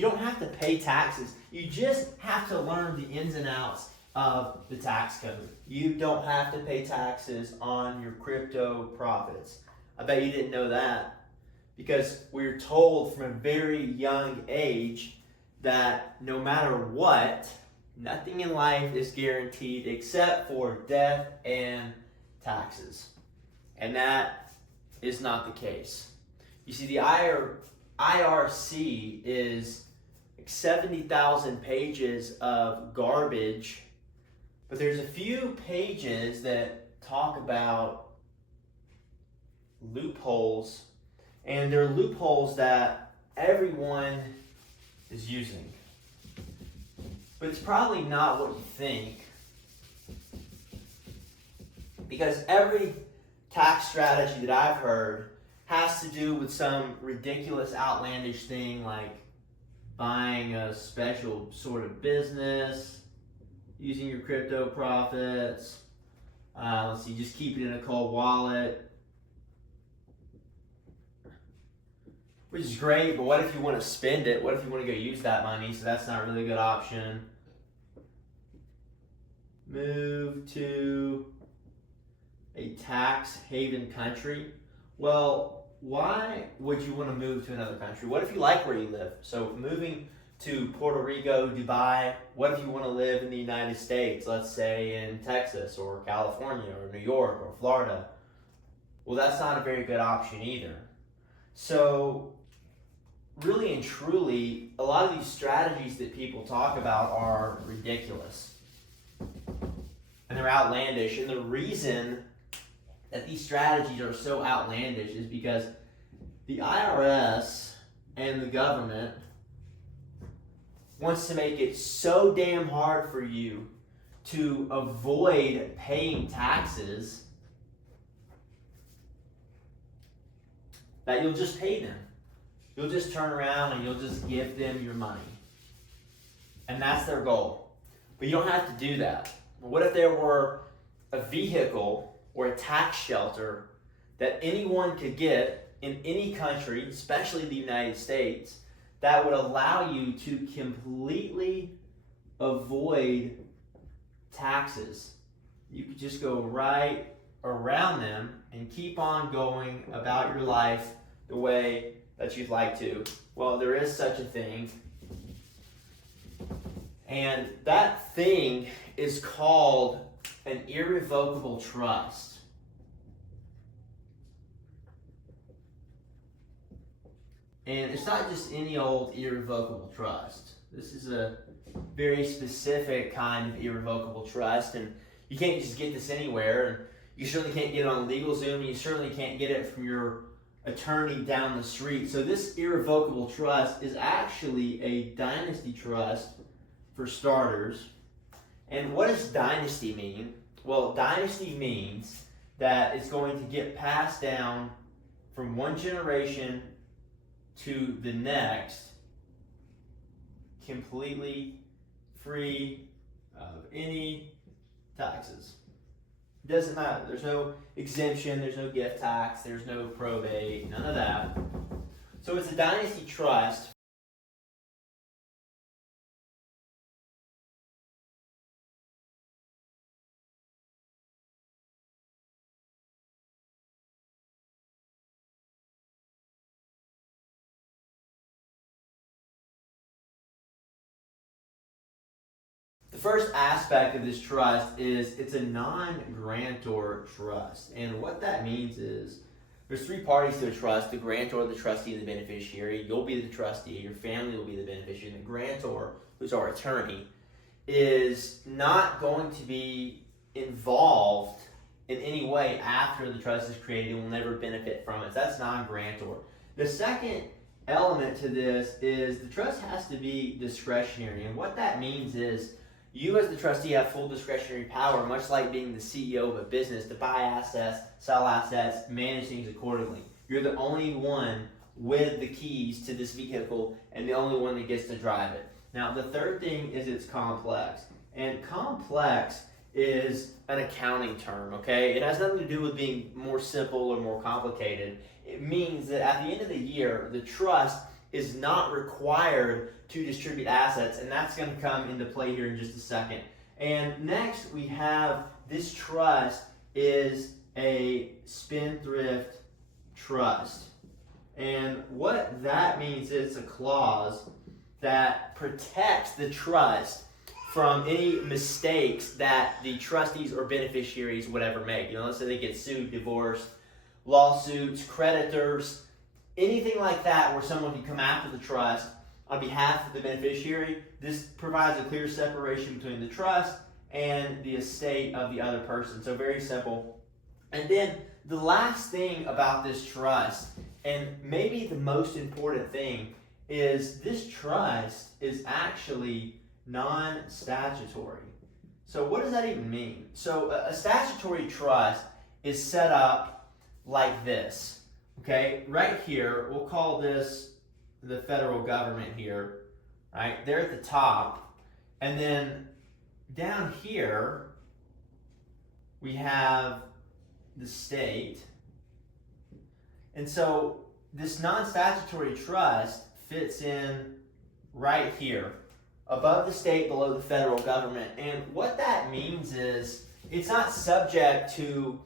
You don't have to pay taxes. You just have to learn the ins and outs of the tax code. You don't have to pay taxes on your crypto profits. I bet you didn't know that, because we're told from a very young age that no matter what, nothing in life is guaranteed except for death and taxes. And that is not the case. You see, the IRC is 70,000 pages of garbage, but there's a few pages that talk about loopholes, and they're loopholes that everyone is using. But it's probably not what you think, because every tax strategy that I've heard has to do with some ridiculous, outlandish thing like buying a special sort of business, using your crypto profits, just keep it in a cold wallet, which is great, but what if you want to spend it? What if you want to go use that money? So that's not really a good option. Move to a tax haven country. Well, why would you want to move to another country? What if you like where you live? So moving to Puerto Rico, Dubai, what if you want to live in the United States, let's say in Texas or California or New York or Florida? Well, that's not a very good option either. So really and truly, a lot of these strategies that people talk about are ridiculous. And they're outlandish. And the reason that these strategies are so outlandish is because the IRS and the government wants to make it so damn hard for you to avoid paying taxes that you'll just pay them. You'll just turn around and you'll just give them your money. And that's their goal. But you don't have to do that. What if there were a vehicle or a tax shelter that anyone could get in any country, especially the United States, that would allow you to completely avoid taxes? You could just go right around them and keep on going about your life the way that you'd like to. Well, there is such a thing. And that thing is called an irrevocable trust. And it's not just any old irrevocable trust. This is a very specific kind of irrevocable trust, and you can't just get this anywhere. And you certainly can't get it on LegalZoom, and you certainly can't get it from your attorney down the street. So this irrevocable trust is actually a dynasty trust for starters. And what does dynasty mean? Well, dynasty means that it's going to get passed down from one generation to the next completely free of any taxes. It doesn't matter. There's no exemption, there's no gift tax, there's no probate, none of that. So it's a dynasty trust. The first aspect of this trust is it's a non-grantor trust. And what that means is there's three parties to a trust: the grantor, the trustee, and the beneficiary. You'll be the trustee, your family will be the beneficiary, and the grantor, who's our attorney, is not going to be involved in any way after the trust is created and will never benefit from it. So that's non-grantor. The second element to this is the trust has to be discretionary. And what that means is you as the trustee have full discretionary power, much like being the CEO of a business, to buy assets, sell assets, manage things accordingly. You're the only one with the keys to this vehicle and the only one that gets to drive it. Now, the third thing is it's complex. And complex is an accounting term, okay? It has nothing to do with being more simple or more complicated. It means that at the end of the year, the trust is not required to distribute assets, and that's going to come into play here in just a second. And next we have this trust is a spendthrift trust. And what that means is a clause that protects the trust from any mistakes that the trustees or beneficiaries would ever make. Let's say they get sued, divorced, lawsuits, creditors, anything like that where someone can come after the trust on behalf of the beneficiary. This provides a clear separation between the trust and the estate of the other person. So very simple. And then the last thing about this trust, and maybe the most important thing, is this trust is actually non-statutory. So what does that even mean? So a statutory trust is set up like this. Okay, right here, we'll call this the federal government here, right? They're at the top. And then down here, we have the state. And so this non-statutory trust fits in right here, above the state, below the federal government. And what that means is it's not subject to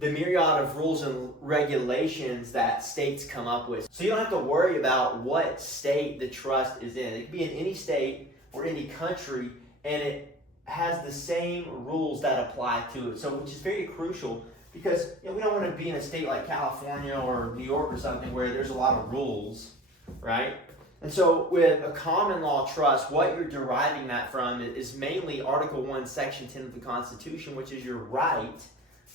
the myriad of rules and regulations that states come up with. So you don't have to worry about what state the trust is in. It can be in any state or any country, and it has the same rules that apply to it. So which is very crucial, because we don't want to be in a state like California or New York or something where there's a lot of rules, right? And so with a common law trust, what you're deriving that from is mainly Article 1, Section 10 of the Constitution, which is your right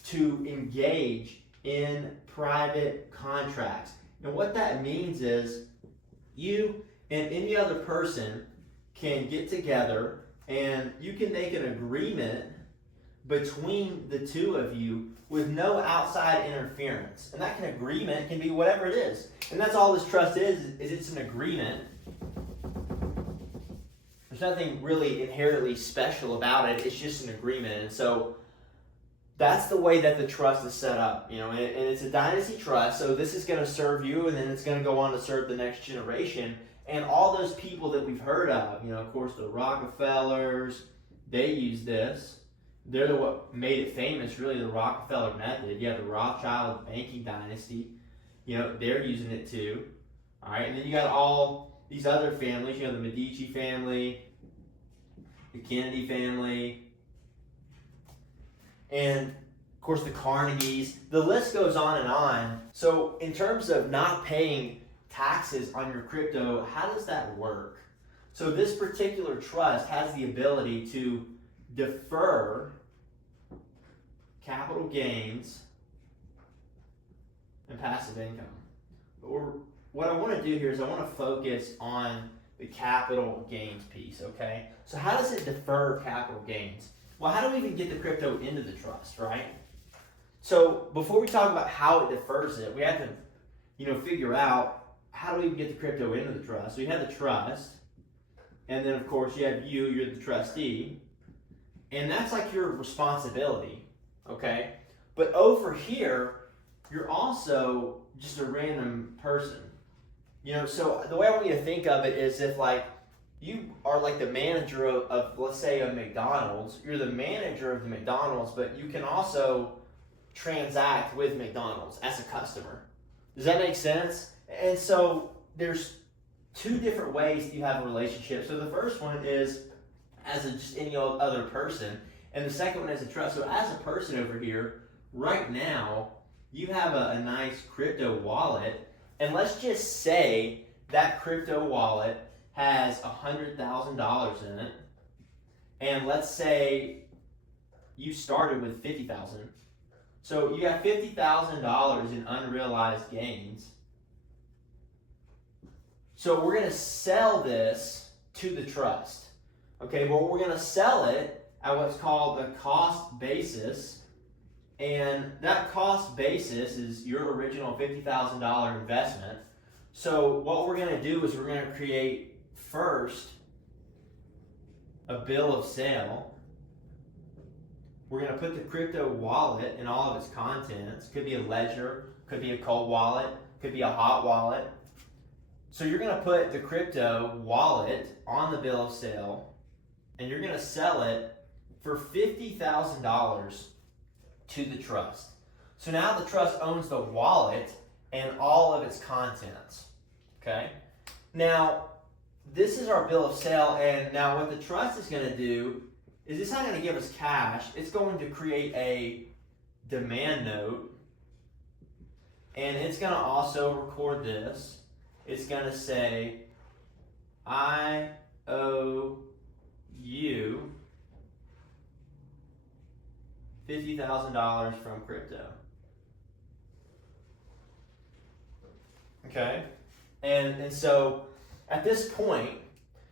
to engage in private contracts. And what that means is you and any other person can get together and you can make an agreement between the two of you with no outside interference. And that agreement can be whatever it is. And that's all this trust is it's an agreement. There's nothing really inherently special about it. It's just an agreement. And so that's the way that the trust is set up, and it's a dynasty trust. So this is going to serve you, and then it's going to go on to serve the next generation. And all those people that we've heard of course, the Rockefellers, they use this. They're what made it famous, really, the Rockefeller method. You have the Rothschild banking dynasty. They're using it too. All right, and then you got all these other families. The Medici family, the Kennedy family, and of course the Carnegies. The list goes on and on. So in terms of not paying taxes on your crypto, how does that work? So this particular trust has the ability to defer capital gains and passive income. Or what I want to do here is I want to focus on the capital gains piece, okay? So how does it defer capital gains? Well, how do we even get the crypto into the trust, right? So before we talk about how it defers it, we have to, figure out how do we get the crypto into the trust. So you have the trust, and then of course you're the trustee, and that's like your responsibility, okay? But over here, you're also just a random person. So the way I want you to think of it is if you are like the manager of let's say, a McDonald's. You're the manager of the McDonald's, but you can also transact with McDonald's as a customer. Does that make sense? And so there's two different ways that you have a relationship. So the first one is as just any other person, and the second one is a trust. So as a person over here, right now, you have a nice crypto wallet, and let's just say that crypto wallet has $100,000 in it, and let's say you started with $50,000. So you got $50,000 in unrealized gains. So we're going to sell this to the trust. Okay, well, we're going to sell it at what's called a cost basis. And that cost basis is your original $50,000 investment. So what we're going to do is we're going to create first a bill of sale. We're going to put the crypto wallet and all of its contents. Could be a ledger, could be a cold wallet, could be a hot wallet. So you're going to put the crypto wallet on the bill of sale, and you're going to sell it for $50,000 to the trust. So now the trust owns the wallet and all of its contents. Okay? Now, this is our bill of sale, and now what the trust is going to do is it's not going to give us cash. It's going to create a demand note, and it's going to also record this. It's going to say, I owe you $50,000 from crypto. Okay? And so at this point,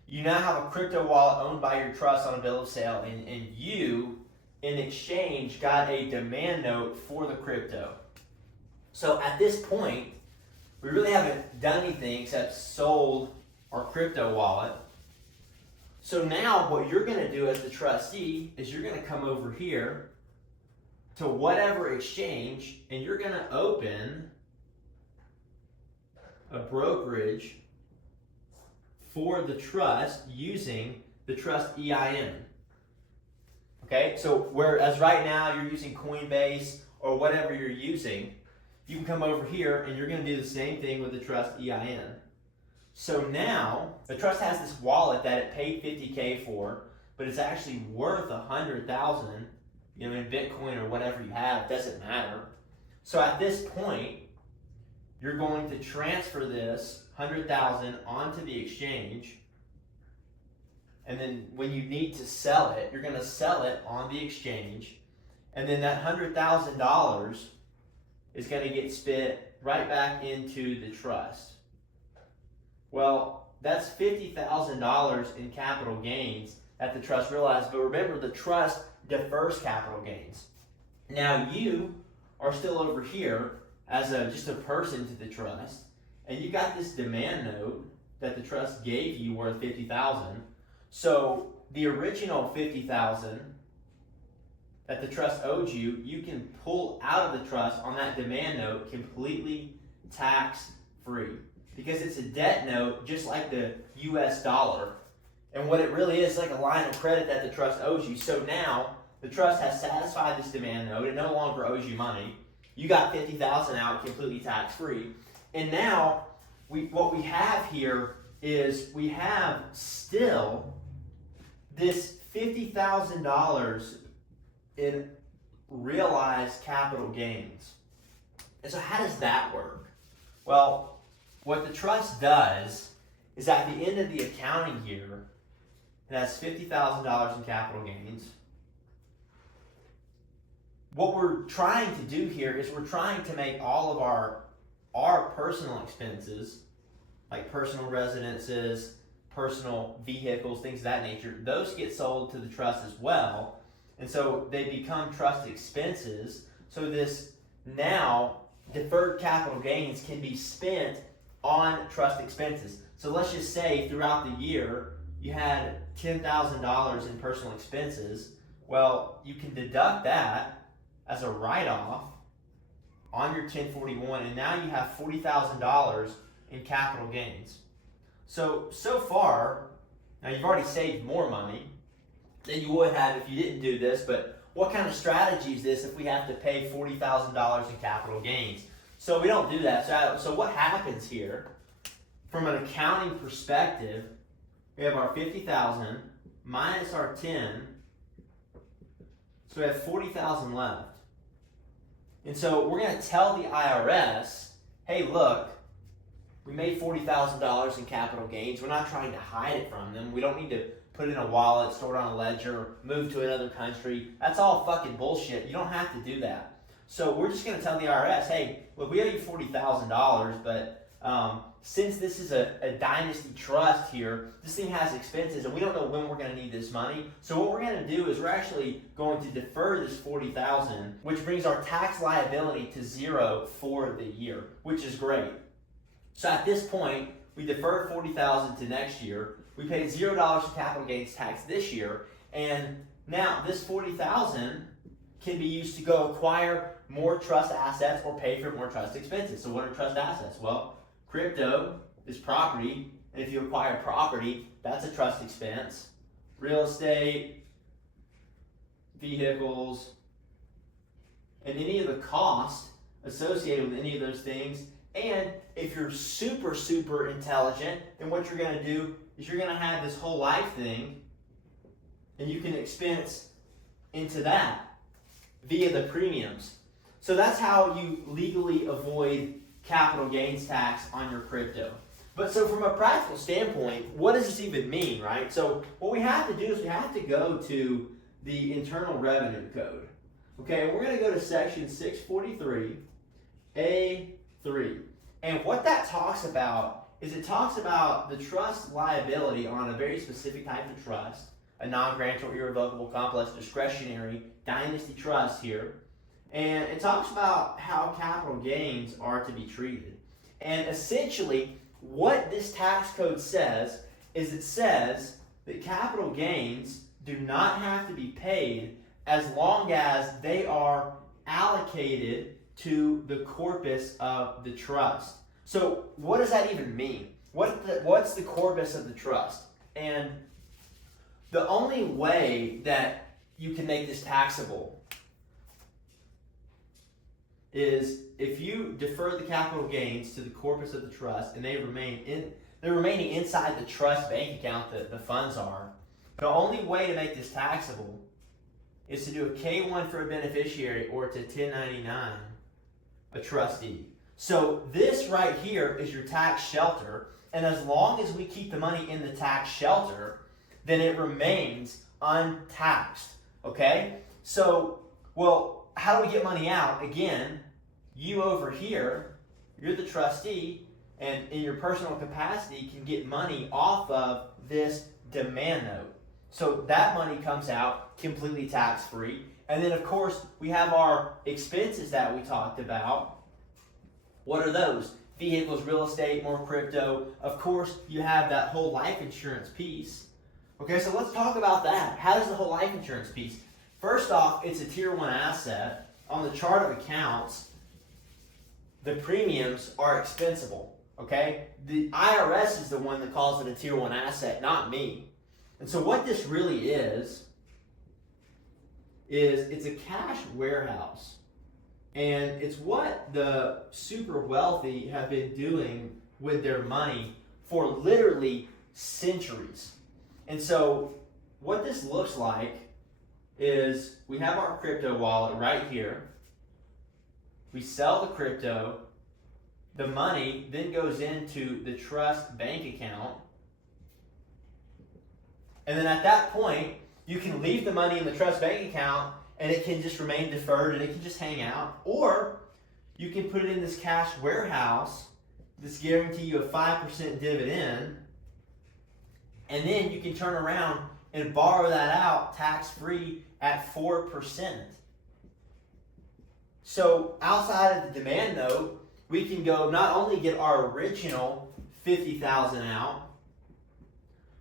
you now have a crypto wallet owned by your trust on a bill of sale, and you, in exchange, got a demand note for the crypto. So at this point, we really haven't done anything except sold our crypto wallet. So now what you're going to do as the trustee is you're going to come over here to whatever exchange, and you're going to open a brokerage for the trust using the trust EIN. Okay, so whereas right now you're using Coinbase or whatever you're using, you can come over here and you're going to do the same thing with the trust EIN. So now the trust has this wallet that it paid $50K for, but it's actually worth $100,000, in Bitcoin or whatever you have. It doesn't matter. So at this point, you're going to transfer this $100,000 onto the exchange, and then when you need to sell it, you're going to sell it on the exchange, and then that $100,000 is going to get spit right back into the trust. Well, that's $50,000 in capital gains that the trust realized, but remember, the trust defers capital gains. Now you are still over here as just a person to the trust, and you got this demand note that the trust gave you worth $50,000. So the original $50,000 that the trust owed you, you can pull out of the trust on that demand note completely tax-free, because it's a debt note just like the US dollar. And what it really is like a line of credit that the trust owes you. So now the trust has satisfied this demand note. It no longer owes you money. You got $50,000 out completely tax-free. And now what we have here is we have still this $50,000 in realized capital gains. And so how does that work? Well, what the trust does is at the end of the accounting year, it has $50,000 in capital gains. What we're trying to do here is we're trying to make all of our personal expenses, like personal residences, personal vehicles, things of that nature, those get sold to the trust as well. And so they become trust expenses. So this now deferred capital gains can be spent on trust expenses. So let's just say throughout the year, you had $10,000 in personal expenses. Well, you can deduct that as a write-off on your 1041, and now you have $40,000 in capital gains. So far, now you've already saved more money than you would have if you didn't do this, but what kind of strategy is this if we have to pay $40,000 in capital gains? So we don't do that. So what happens here, from an accounting perspective, we have our $50,000 minus our 10, so we have $40,000 left. And so we're going to tell the IRS, hey, look, we made $40,000 in capital gains. We're not trying to hide it from them. We don't need to put it in a wallet, store it on a ledger, move to another country. That's all fucking bullshit. You don't have to do that. So we're just going to tell the IRS, hey, look, we owe you $40,000, but since this is a dynasty trust here, this thing has expenses, and we don't know when we're going to need this money. So what we're going to do is we're actually going to defer this $40,000, which brings our tax liability to zero for the year, which is great. So at this point, we deferred $40,000 to next year. We paid $0 in capital gains tax this year, and now this $40,000 can be used to go acquire more trust assets or pay for more trust expenses. So what are trust assets? Well, crypto is property. And if you acquire property, that's a trust expense. Real estate, vehicles, and any of the cost associated with any of those things. And if you're super, super intelligent, then what you're going to do is you're going to have this whole life thing, and you can expense into that via the premiums. So that's how you legally avoid capital gains tax on your crypto. But so from a practical standpoint, what does this even mean, right? So what we have to do is we have to go to the Internal Revenue Code. Okay, we're going to go to section 643A3. And what that talks about is it talks about the trust liability on a very specific type of trust, a non-grantor, irrevocable, complex, discretionary, dynasty trust here. And it talks about how capital gains are to be treated. And essentially, what this tax code says is it says that capital gains do not have to be paid as long as they are allocated to the corpus of the trust. So what does that even mean? What's the corpus of the trust? And the only way that you can make this taxable is if you defer the capital gains to the corpus of the trust and they're remaining inside the trust bank account that the funds are. The only way to make this taxable is to do a K-1 for a beneficiary or to 1099 a trustee. So this right here is your tax shelter, and as long as we keep the money in the tax shelter, then it remains untaxed, okay? So, well, how do we get money out? Again, you over here, you're the trustee, and in your personal capacity can get money off of this demand note. So that money comes out completely tax-free. And then, of course, we have our expenses that we talked about. What are those? Vehicles, real estate, more crypto. Of course, you have that whole life insurance piece. Okay, so let's talk about that. How does the whole life insurance piece? First off, it's a Tier 1 asset. On the chart of accounts, the premiums are expensable. Okay? The IRS is the one that calls it a Tier 1 asset, not me. And so what this really is it's a cash warehouse. And it's what the super wealthy have been doing with their money for literally centuries. And so what this looks like is we have our crypto wallet right here. We sell the crypto. The money then goes into the trust bank account. And then at that point, you can leave the money in the trust bank account and it can just remain deferred and it can just hang out. Or you can put it in this cash warehouse that's guarantee you a 5% dividend. And then you can turn around and borrow that out tax-free at 4%. So outside of the demand note, we can go not only get our original $50,000 out,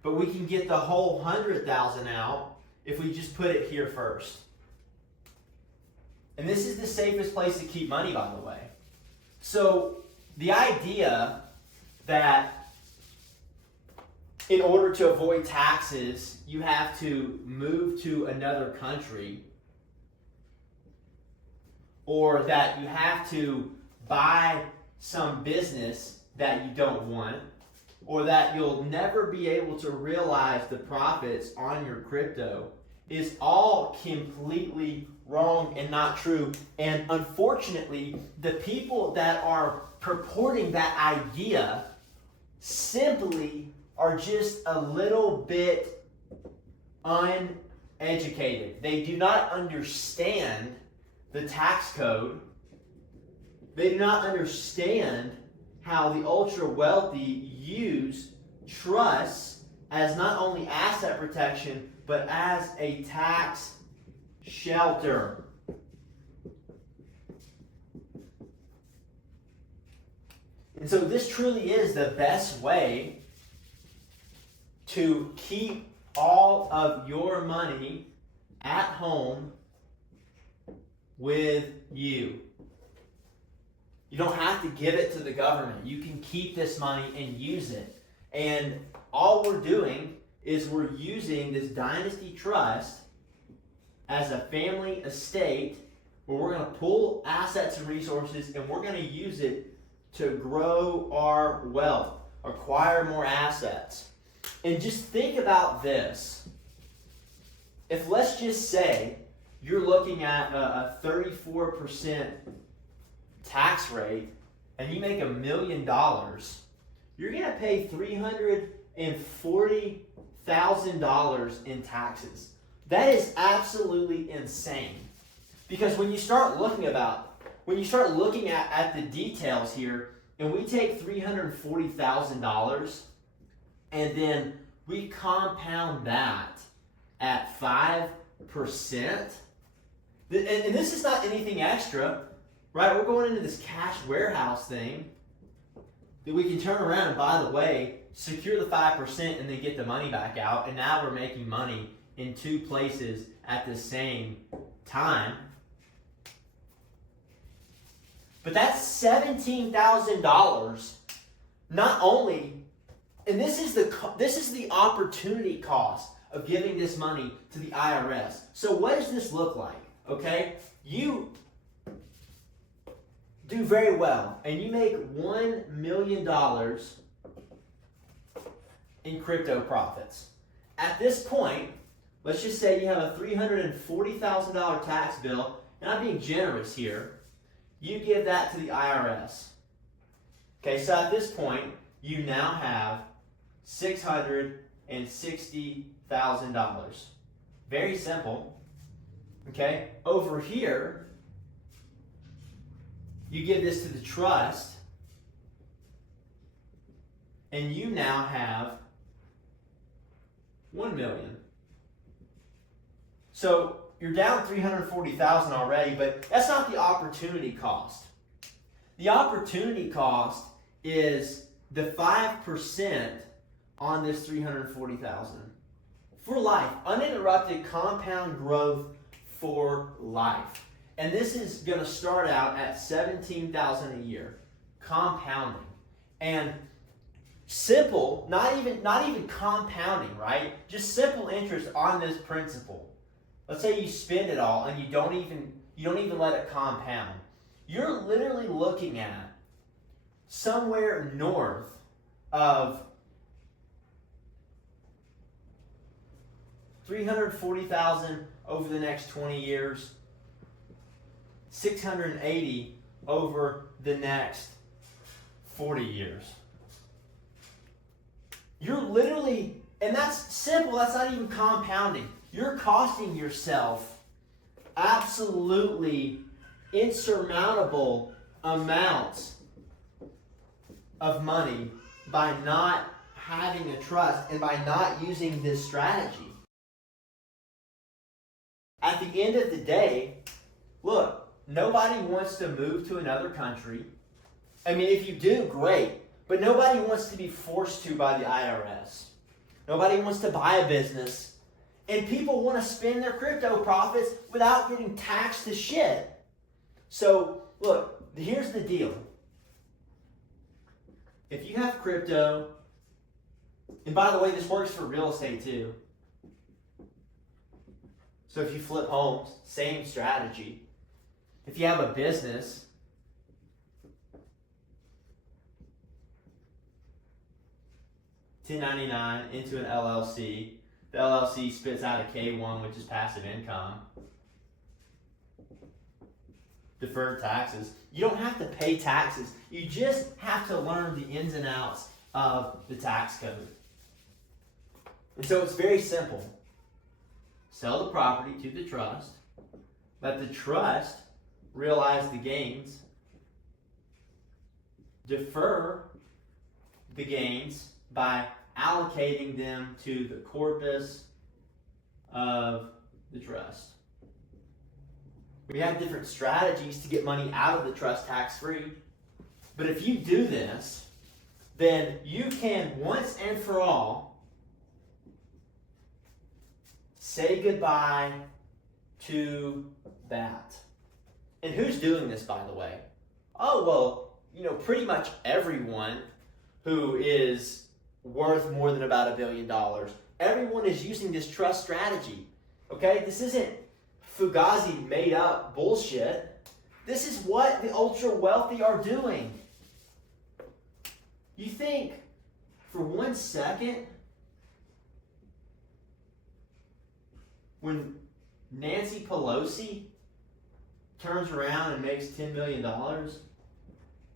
but we can get the whole $100,000 out if we just put it here first. And this is the safest place to keep money, by the way. So the idea that in order to avoid taxes, you have to move to another country, or that you have to buy some business that you don't want, or that you'll never be able to realize the profits on your crypto is all completely wrong and not true. And unfortunately, the people that are purporting that idea simply are just a little bit uneducated. They do not understand the tax code. They do not understand how the ultra wealthy use trusts as not only asset protection, but as a tax shelter. And so this truly is the best way to keep all of your money at home with you. You don't have to give it to the government. You can keep this money and use it. And all we're doing is we're using this dynasty trust as a family estate where we're going to pull assets and resources and we're going to use it to grow our wealth, acquire more assets. And just think about this. If let's just say you're looking at a 34% tax rate and you make $1 million, you're going to pay $340,000 in taxes. That is absolutely insane. Because when you start looking at the details here, and we take $340,000 and then we compound that at 5%, and this is not anything extra, right? We're going into this cash warehouse thing that we can turn around and, by the way, secure the 5% and then get the money back out, and now we're making money in two places at the same time. But that's $17,000 not only, and this is the opportunity cost of giving this money to the IRS. So what does this look like? Okay, you do very well and you make $1 million in crypto profits. At this point, let's just say you have a $340,000 tax bill, and I'm being generous here. You give that to the IRS. Okay, so at this point, you now have $660,000. Very simple. Okay, over here, you give this to the trust, and you now have $1 million. So you're down $340,000 already, but that's not the opportunity cost. The opportunity cost is the 5% on this $340,000 for life, uninterrupted compound growth for life. And this is going to start out at $17,000 a year, compounding. And simple, not even compounding, right? Just simple interest on this principal. Let's say you spend it all and you don't even let it compound. You're literally looking at somewhere north of $340,000 over the next 20 years, $680,000 over the next 40 years. You're literally, and that's simple, that's not even compounding. You're costing yourself absolutely insurmountable amounts of money by not having a trust and by not using this strategy. At the end of the day, look, nobody wants to move to another country. I mean, if you do, great. But nobody wants to be forced to by the IRS. Nobody wants to buy a business. And people want to spend their crypto profits without getting taxed to shit. So, look, here's the deal. If you have crypto, and by the way, this works for real estate too. So if you flip homes, same strategy. If you have a business, $1099 into an LLC. The LLC spits out a K1, which is passive income. Deferred taxes. You don't have to pay taxes. You just have to learn the ins and outs of the tax code. And so it's very simple. Sell the property to the trust. Let the trust realize the gains. Defer the gains by allocating them to the corpus of the trust. We have different strategies to get money out of the trust tax-free. But if you do this, then you can once and for all say goodbye to that. And who's doing this, by the way? oh, well, pretty much everyone who is worth more than about $1 billion, everyone is using this trust strategy. Okay? This isn't Fugazi made up bullshit. This is what the ultra wealthy are doing. You think for 1 second when Nancy Pelosi turns around and makes $10 million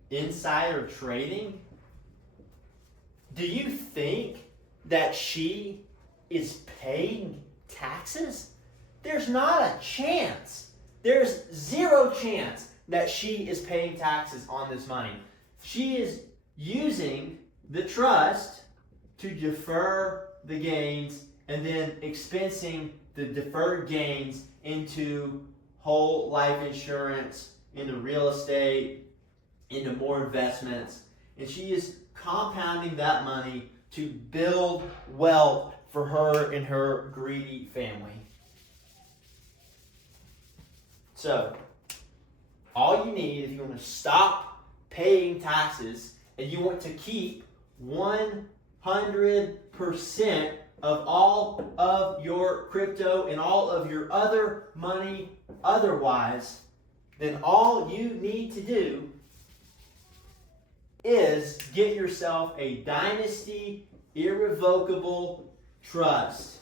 insider trading, do you think that she is paying taxes? There's not a chance. There's zero chance that she is paying taxes on this money. She is using the trust to defer the gains and then expensing the deferred gains into whole life insurance, into real estate, into more investments. And she is compounding that money to build wealth for her and her greedy family. So, all you need, if you want to stop paying taxes and you want to keep 100% of all of your crypto and all of your other money otherwise, then all you need to do is get yourself a dynasty irrevocable trust.